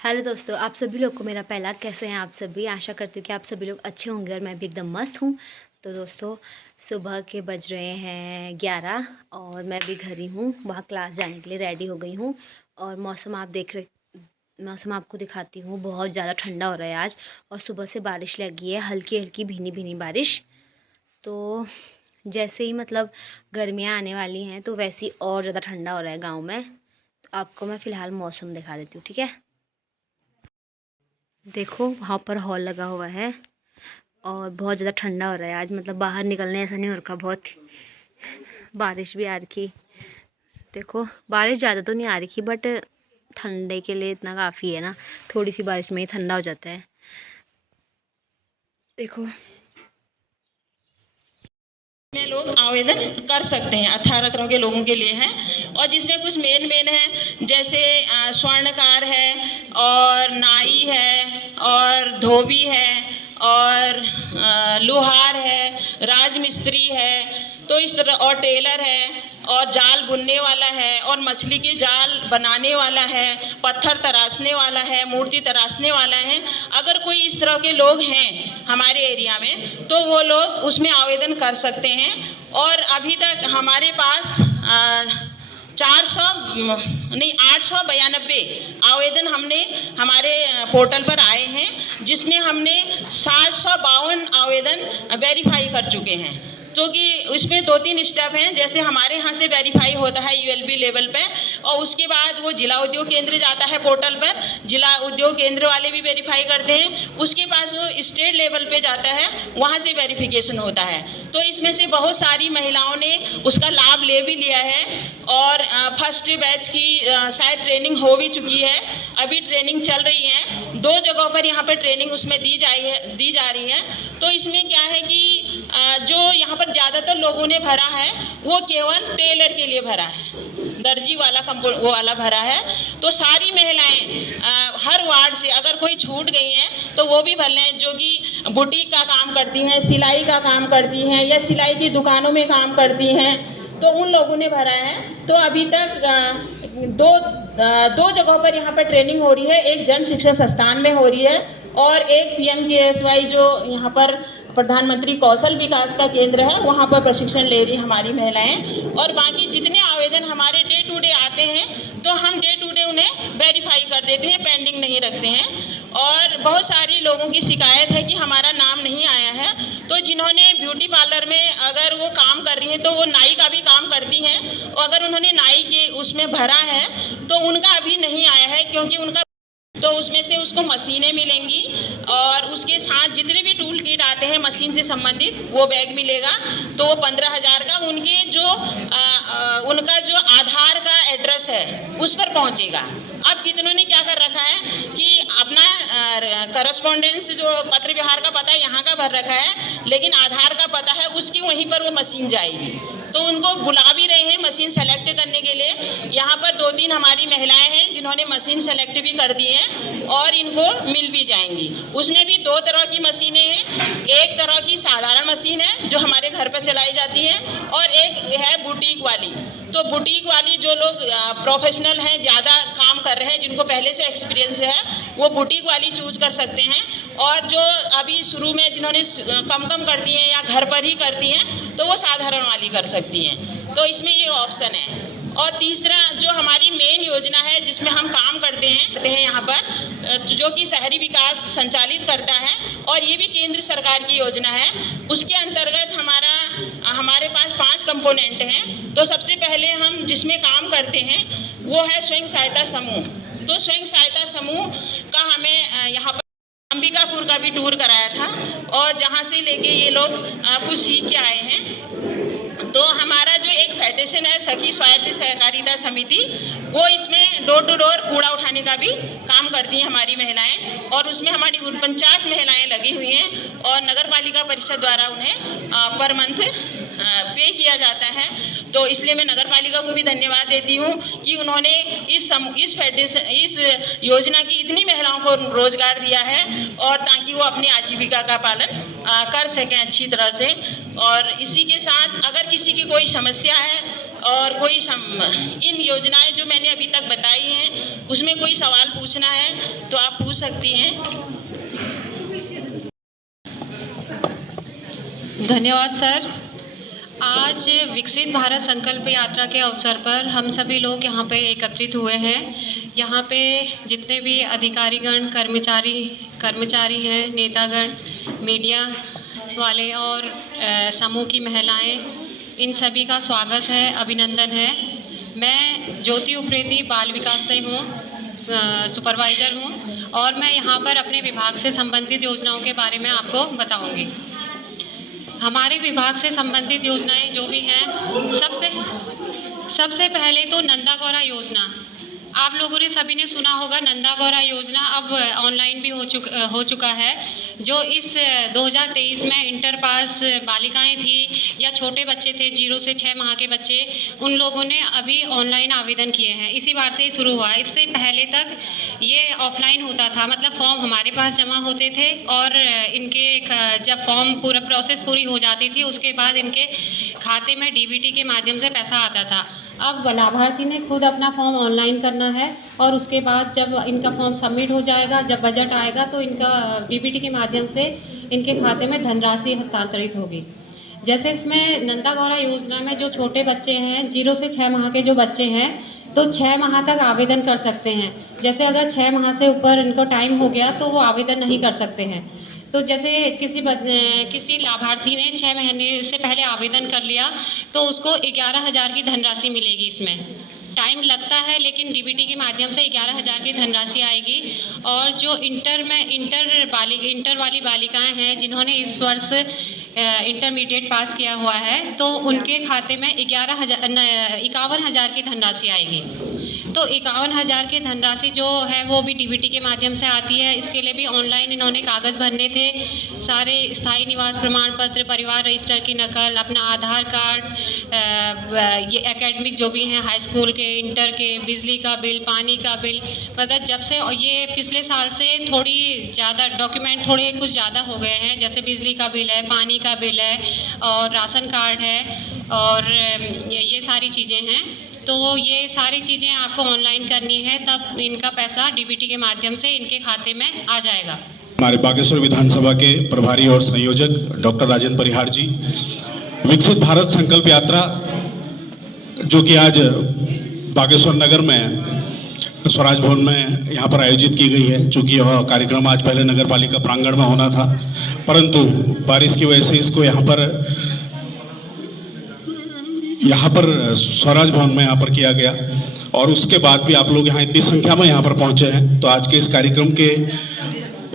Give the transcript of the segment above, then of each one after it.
Hello दोस्तों, आप सभी लोग को मेरा पहला कैसे हैं आप सभी। आशा करती हूँ कि आप सभी लोग अच्छे होंगे और मैं भी एकदम मस्त हूँ। तो दोस्तों, सुबह के बज रहे हैं 11 और मैं भी घर ही हूँ। वहाँ क्लास जाने के लिए रेडी हो गई हूँ। और मौसम आपको दिखाती हूँ। बहुत ज़्यादा ठंडा हो रहा है आज और सुबह से बारिश लगी है, हल्की हल्की भीनी भीनी बारिश। तो जैसे ही मतलब गर्मियाँ आने वाली हैं तो वैसे ही और ज़्यादा ठंडा हो रहा है गाँव में। तो आपको मैं फ़िलहाल मौसम दिखा देती हूँ, ठीक है। देखो वहाँ पर हॉल लगा हुआ है और बहुत ज़्यादा ठंडा हो रहा है आज। मतलब बाहर निकलने ऐसा नहीं हो रखा। बहुत बारिश भी आ रखी। देखो बारिश ज़्यादा तो नहीं आ रखी बट ठंडे के लिए इतना काफ़ी है ना। थोड़ी सी बारिश में ही ठंडा हो जाता है। देखो में लोग आवेदन कर सकते हैं, 18 तरह के लोगों के लिए हैं। और जिसमें कुछ मेन हैं, जैसे स्वर्णकार है और नाई है और धोबी है और लोहार है, राजमिस्त्री है, तो इस तरह, और टेलर है और जाल बुनने वाला है और मछली के जाल बनाने वाला है, पत्थर तराशने वाला है, मूर्ति तराशने वाला है। अगर कोई इस तरह के लोग हैं हमारे एरिया में तो वो लोग उसमें आवेदन कर सकते हैं। और अभी तक हमारे पास 892 आवेदन हमने हमारे पोर्टल पर आए हैं, जिसमें हमने 752 आवेदन वेरीफाई कर चुके हैं। जो कि उसमें 2-3 स्टेप हैं। जैसे हमारे यहाँ से वेरीफाई होता है यूएलबी लेवल पे, और उसके बाद वो जिला उद्योग केंद्र जाता है पोर्टल पर, जिला उद्योग केंद्र वाले भी वेरीफाई करते हैं। उसके पास वो स्टेट लेवल पे जाता है, वहाँ से वेरिफिकेशन होता है। तो इसमें से बहुत सारी महिलाओं ने उसका लाभ ले भी लिया है और फर्स्ट बैच की शायद ट्रेनिंग हो भी चुकी है। अभी ट्रेनिंग चल रही है 2 जगहों पर, यहाँ पर ट्रेनिंग उसमें दी जा रही है। तो इसमें क्या है कि जो यहाँ पर ज़्यादातर लोगों ने भरा है वो केवल टेलर के लिए भरा है, दर्जी वाला वो वाला भरा है। तो सारी महिलाएं हर वार्ड से अगर कोई छूट गई हैं तो वो भी भर लें, जो कि बुटीक का काम करती हैं, सिलाई का काम करती हैं या सिलाई की दुकानों में काम करती हैं, तो उन लोगों ने भरा है। तो अभी तक दो जगहों पर यहाँ पर ट्रेनिंग हो रही है। एक जन शिक्षण संस्थान में हो रही है और एक PMKSY जो यहाँ पर प्रधानमंत्री कौशल विकास का केंद्र है, वहाँ पर प्रशिक्षण ले रही हमारी महिलाएं। और बाकी जितने आवेदन हमारे डे टू डे आते हैं तो हम डे टू डे उन्हें वेरीफाई कर देते हैं, पेंडिंग नहीं रखते हैं। और बहुत सारी लोगों की शिकायत है कि हमारा नाम नहीं आया है। तो जिन्होंने ब्यूटी पार्लर में अगर वो काम कर रही हैं तो वो नाई का भी काम करती हैं, और अगर उन्होंने नाई के उसमें भरा है तो उनका अभी नहीं आया है, क्योंकि उनका तो उसमें से उसको मशीनें मिलेंगी और उसके साथ जितने भी टूल किट आते हैं मशीन से संबंधित वो बैग मिलेगा। तो वो 15,000 का उनके जो उनका जो आधार का एड्रेस है उस पर पहुंचेगा। अब कितनों ने क्या कर रखा है कि अपना करस्पॉन्डेंस जो पत्र व्यवहार का पता यहाँ का भर रखा है, लेकिन आधार का पता है उसकी वहीं पर वो मशीन जाएगी। तो उनको बुला भी रहे हैं मशीन सेलेक्ट करने के लिए। यहाँ पर 2-3 हमारी महिलाएं हैं जिन्होंने मशीन सेलेक्ट भी कर दी है और इनको मिल भी जाएंगी। उसमें भी 2 तरह की मशीनें हैं। एक तरह की साधारण मशीन है जो हमारे घर पर चलाई जाती है, और एक है बुटीक वाली। तो बुटीक वाली जो लोग प्रोफेशनल हैं, ज़्यादा काम कर रहे हैं, जिनको पहले से एक्सपीरियंस है, वो बुटीक वाली चूज कर सकते हैं। और जो अभी शुरू में जिन्होंने कम करती हैं या घर पर ही करती हैं तो वो साधारण वाली कर सकती हैं। तो इसमें ये ऑप्शन है। और तीसरा जो हमारी मेन योजना है जिसमें हम काम करते हैं यहाँ पर, जो कि शहरी विकास संचालित करता है और ये भी केंद्र सरकार की योजना है, उसके अंतर्गत हमारे पास 5 कंपोनेंट हैं। तो सबसे पहले हम जिसमें काम करते हैं वो है स्वयं सहायता समूह। तो स्वयं सहायता समूह का हमें यहाँ पर अंबिकापुर का भी टूर कराया था, और जहाँ से लेके ये लोग कुछ सीख के आए हैं। तो हमारा जो एक फेडरेशन है सखी स्वायत्त सहकारिता समिति, वो इसमें डोर टू डोर कूड़ा उठाने का भी काम करती हैं हमारी महिलाएं, और उसमें हमारी 49 महिलाएं लगी हुई हैं और नगर पालिका परिषद द्वारा उन्हें पर मंथ पे किया जाता है। तो इसलिए मैं नगर पालिका को भी धन्यवाद देती हूँ कि उन्होंने इस योजना की इतनी महिलाओं को रोजगार दिया है, और ताकि वो अपनी आजीविका का पालन कर सकें अच्छी तरह से। और इसी के साथ अगर किसी की कोई समस्या है और कोई इन योजनाएं जो मैंने अभी तक बताई हैं उसमें कोई सवाल पूछना है तो आप पूछ सकती हैं। धन्यवाद सर। आज विकसित भारत संकल्प यात्रा के अवसर पर हम सभी लोग यहाँ पे एकत्रित हुए हैं। यहाँ पे जितने भी अधिकारीगण, कर्मचारी हैं, नेतागण, मीडिया वाले और समूह की महिलाएं, इन सभी का स्वागत है, अभिनंदन है। मैं ज्योति उप्रेती बाल विकास से हूँ, सुपरवाइज़र हूँ और मैं यहाँ पर अपने विभाग से संबंधित योजनाओं के बारे में आपको बताऊँगी। हमारे विभाग से संबंधित योजनाएं जो भी हैं, सबसे पहले तो नंदा गौरा योजना। आप लोगों ने सभी ने सुना होगा, नंदा गौरा योजना अब ऑनलाइन भी हो चुका है। जो इस 2023 में इंटर पास बालिकाएं थी या छोटे बच्चे थे 0 से 6 माह के बच्चे, उन लोगों ने अभी ऑनलाइन आवेदन किए हैं। इसी बार से ही शुरू हुआ है। इससे पहले तक ये ऑफलाइन होता था, मतलब फॉर्म हमारे पास जमा होते थे और इनके जब फॉर्म पूरा प्रोसेस पूरी हो जाती थी उसके बाद इनके खाते में डीबीटी के माध्यम से पैसा आता था। अब लाभार्थी ने खुद अपना फॉर्म ऑनलाइन करना है और उसके बाद जब इनका फॉर्म सबमिट हो जाएगा, जब बजट आएगा तो इनका डीबीटी के माध्यम से इनके खाते में धनराशि हस्तांतरित होगी। जैसे इसमें नंदा गौरा योजना में जो छोटे बच्चे हैं, 0 से 6 माह के जो बच्चे हैं, तो 6 माह तक आवेदन कर सकते हैं। जैसे अगर 6 माह से ऊपर इनको टाइम हो गया तो वो आवेदन नहीं कर सकते हैं। तो जैसे किसी लाभार्थी ने 6 महीने से पहले आवेदन कर लिया तो उसको 11,000 की धनराशि मिलेगी। इसमें टाइम लगता है लेकिन डीबीटी के माध्यम से 11,000 की धनराशि आएगी। और जो इंटर वाली बालिकाएं हैं जिन्होंने इस वर्ष इंटरमीडिएट पास किया हुआ है तो उनके खाते में 51,000 की धनराशि आएगी। तो 51,000 की धनराशि जो है वो भी डीबीटी के माध्यम से आती है। इसके लिए भी ऑनलाइन इन्होंने कागज़ भरने थे, सारे स्थायी निवास प्रमाण पत्र, परिवार रजिस्टर की नकल, अपना आधार कार्ड, ये एकेडमिक जो भी हैं, हाई स्कूल के, इंटर के, बिजली का बिल, पानी का बिल, मतलब जब से ये पिछले साल से थोड़ी ज़्यादा डॉक्यूमेंट थोड़े कुछ ज़्यादा हो गए हैं। जैसे बिजली का बिल है, पानी का बिल है और राशन कार्ड है और ये सारी चीज़ें हैं। तो ये सारी चीज़ें आपको ऑनलाइन करनी है, तब इनका पैसा डीबीटी के माध्यम से इनके खाते में आ जाएगा। हमारे बागेश्वर विधानसभा के प्रभारी और संयोजक डॉक्टर राजेंद्र परिहार जी, विकसित भारत संकल्प यात्रा जो कि आज बागेश्वर नगर में स्वराज भवन में यहाँ पर आयोजित की गई है। चूँकि यह कार्यक्रम आज पहले नगर पालिका प्रांगण में होना था, परंतु बारिश की वजह से इसको यहाँ पर स्वराज भवन में यहाँ पर किया गया और उसके बाद भी आप लोग यहाँ इतनी संख्या में यहाँ पर पहुँचे हैं। तो आज के इस कार्यक्रम के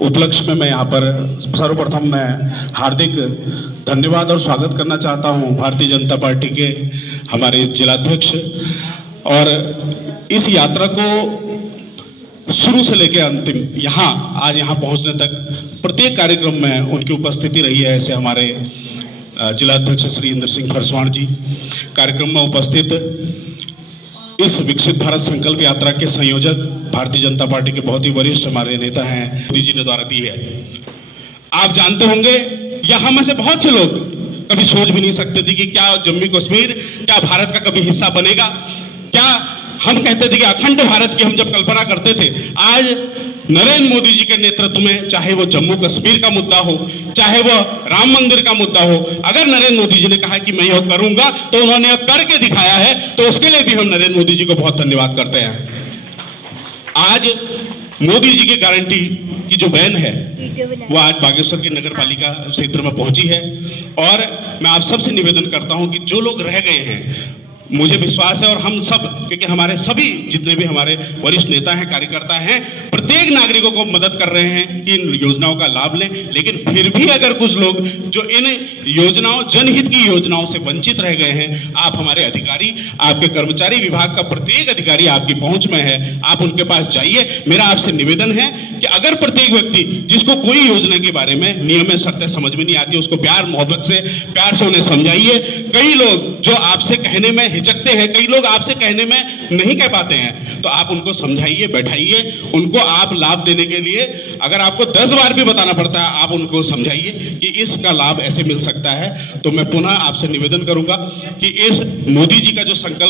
उपलक्ष्य में मैं यहाँ पर सर्वप्रथम मैं हार्दिक धन्यवाद और स्वागत करना चाहता हूँ भारतीय जनता पार्टी के हमारे जिलाध्यक्ष। और इस यात्रा को शुरू से लेकर अंतिम आज यहाँ पहुँचने तक प्रत्येक कार्यक्रम में उनकी उपस्थिति रही है। ऐसे हमारे जिलाध्यक्ष श्री इंद्र सिंह फरसवाण जी कार्यक्रम में उपस्थित, इस विकसित भारत संकल्प यात्रा के संयोजक भारतीय जनता पार्टी के बहुत ही वरिष्ठ हमारे नेता हैं, मोदी जी ने द्वारा दी है। आप जानते होंगे या हम में से बहुत से लोग कभी सोच भी नहीं सकते थे कि क्या जम्मू कश्मीर क्या भारत का कभी हिस्सा बनेगा। क्या हम कहते थे कि अखंड भारत की हम जब कल्पना करते थे, आज नरेंद्र मोदी जी के नेतृत्व में, चाहे वो जम्मू कश्मीर का मुद्दा हो, चाहे वो राम मंदिर का मुद्दा हो, अगर नरेंद्र मोदी जी ने कहा कि मैं यह करूंगा तो उन्होंने यह करके दिखाया है। तो उसके लिए भी हम नरेंद्र मोदी जी को बहुत धन्यवाद करते हैं। आज मोदी जी की गारंटी की जो वैन है वो आज बागेश्वर की नगर पालिका क्षेत्र में पहुंची है। और मैं आप सबसे निवेदन करता हूं कि जो लोग रह गए हैं, मुझे विश्वास है और हम सब, क्योंकि हमारे सभी जितने भी हमारे वरिष्ठ नेता हैं, कार्यकर्ता हैं, प्रत्येक नागरिकों को मदद कर रहे हैं कि इन योजनाओं का लाभ लें। लेकिन फिर भी अगर कुछ लोग जो इन योजनाओं, जनहित की योजनाओं से वंचित रह गए हैं, आप हमारे अधिकारी, आपके कर्मचारी, विभाग का प्रत्येक अधिकारी आपकी पहुंच में है, आप उनके पास जाइए। मेरा आपसे निवेदन है कि अगर प्रत्येक व्यक्ति जिसको कोई योजना के बारे में नियम शर्तें समझ में नहीं आती, उसको प्यार से उन्हें समझाइए। कई लोग जो आपसे कहने में हिचकते हैं, कई लोग आपसे कहने में नहीं कह पाते हैं, तो आप उनको समझाइए, बैठाइए, उनको आप लाभ देने के लिए अगर आपको 10 बार भी बताना पड़ता है, आप उनको समझाइए कि इसका लाभ ऐसे मिल सकता है। तो मैं पुनः आपसे निवेदन करूंगा कि इस मोदी जी का जो संकल्प